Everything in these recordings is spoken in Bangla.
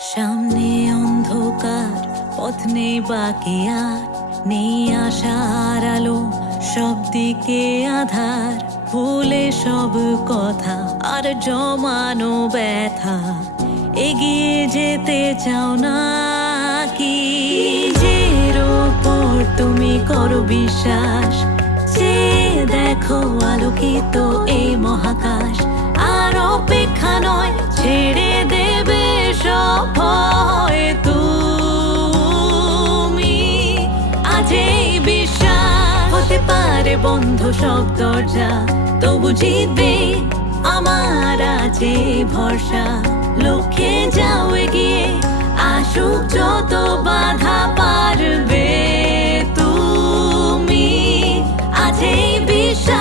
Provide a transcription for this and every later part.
সামনে অন্ধকার, পথ নেই বাকি আর, নেই আশার আলো, সব দিকে আধার। ভুলে সব কথা আর জমানো ব্যথা, এগিয়ে যেতে চাও না কি? নিজের ওপর তুমি করো বিশ্বাস, যে দেখো আলোকিত এই মহাকাশ। আর অপেক্ষা নয়, ছেড়ে দেবে সব ভয় তুমি। আজ এই বিশ্বাস হতে পারে বন্ধ সব দরজা, তবু জিতবে আমার আছে ভরসা। লক্ষ্যে যাও এগিয়ে, আসুক যত বাধা পারবে তুমি। আজ এই বিশ্বাস।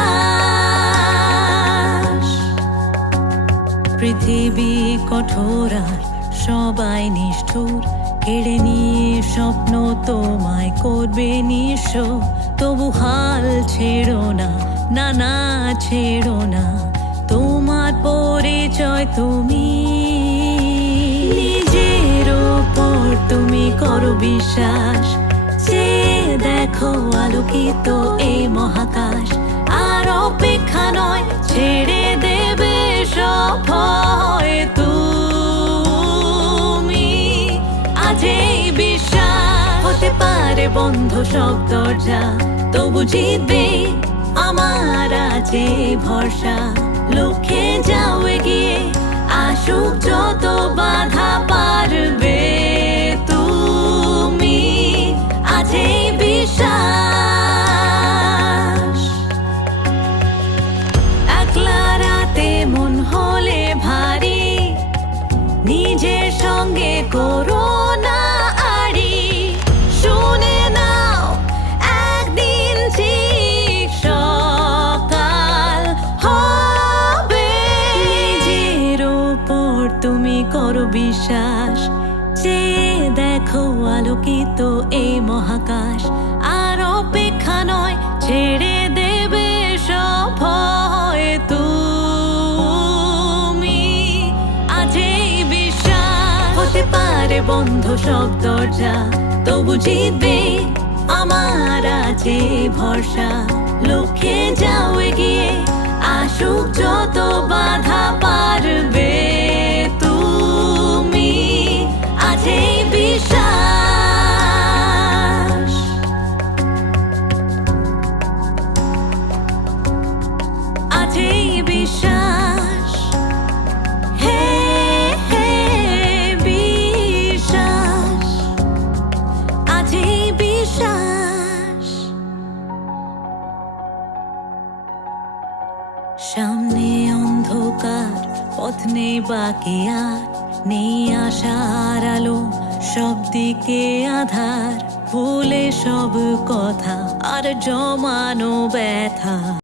পৃথিবী কঠোর আর সবাই নিষ্ঠুর, কেড়ে নিয়ে স্বপ্ন তোমায় করবে নিঃস্ব। তবু হাল ছেড়ো না, না না ছেড়ো না, তোমার পরিচয় তুমি। নিজের ওপর তুমি করো বিশ্বাস, যে দেখো আলোকিত এই মহাকাশ। আর অপেক্ষা নয়, ছেড়ে দেবে সব ভয় তুমি। আজ এই বিশ্বাস হতে পারে বন্ধ সব দরজা, তবু জিতবে আমার আছে ভরসা। লক্ষ্যে যাও এগিয়ে, আসুক যত বাধা পারবে তুমি। আজ এই বিশ্বাস। একলা রাতে মন হলে ভারী, নিজের সঙ্গে করো না আড়ি। শুনে নাও একদিন ঠিক সকাল হবে। নিজের ওপর তুমি করো বিশ্বাস, যে দেখো আলোকিত এই মহাকাশ। আর অপেক্ষা নয়, ছেড়ে দেবে সব ভয় তুমি। আজ এই বিশ্বাস হতে পারে বন্ধ সব দরজা, তবু জিতবে আমার আছে ভরসা। লক্ষ্যে যাও এগিয়ে, আসুক যত বাধা পারবে তুমি। আজ এই বিশ্বাস। আজ এই বিশ্বাস। হে হে বিশ্বাস। আজ এই বিশ্বাস। সামনে অন্ধকার, পথ নেই বাকি আর, নেই আশার আলো, সব দিকে আধার। ভুলে সব কথা আর জমানো ব্যথা।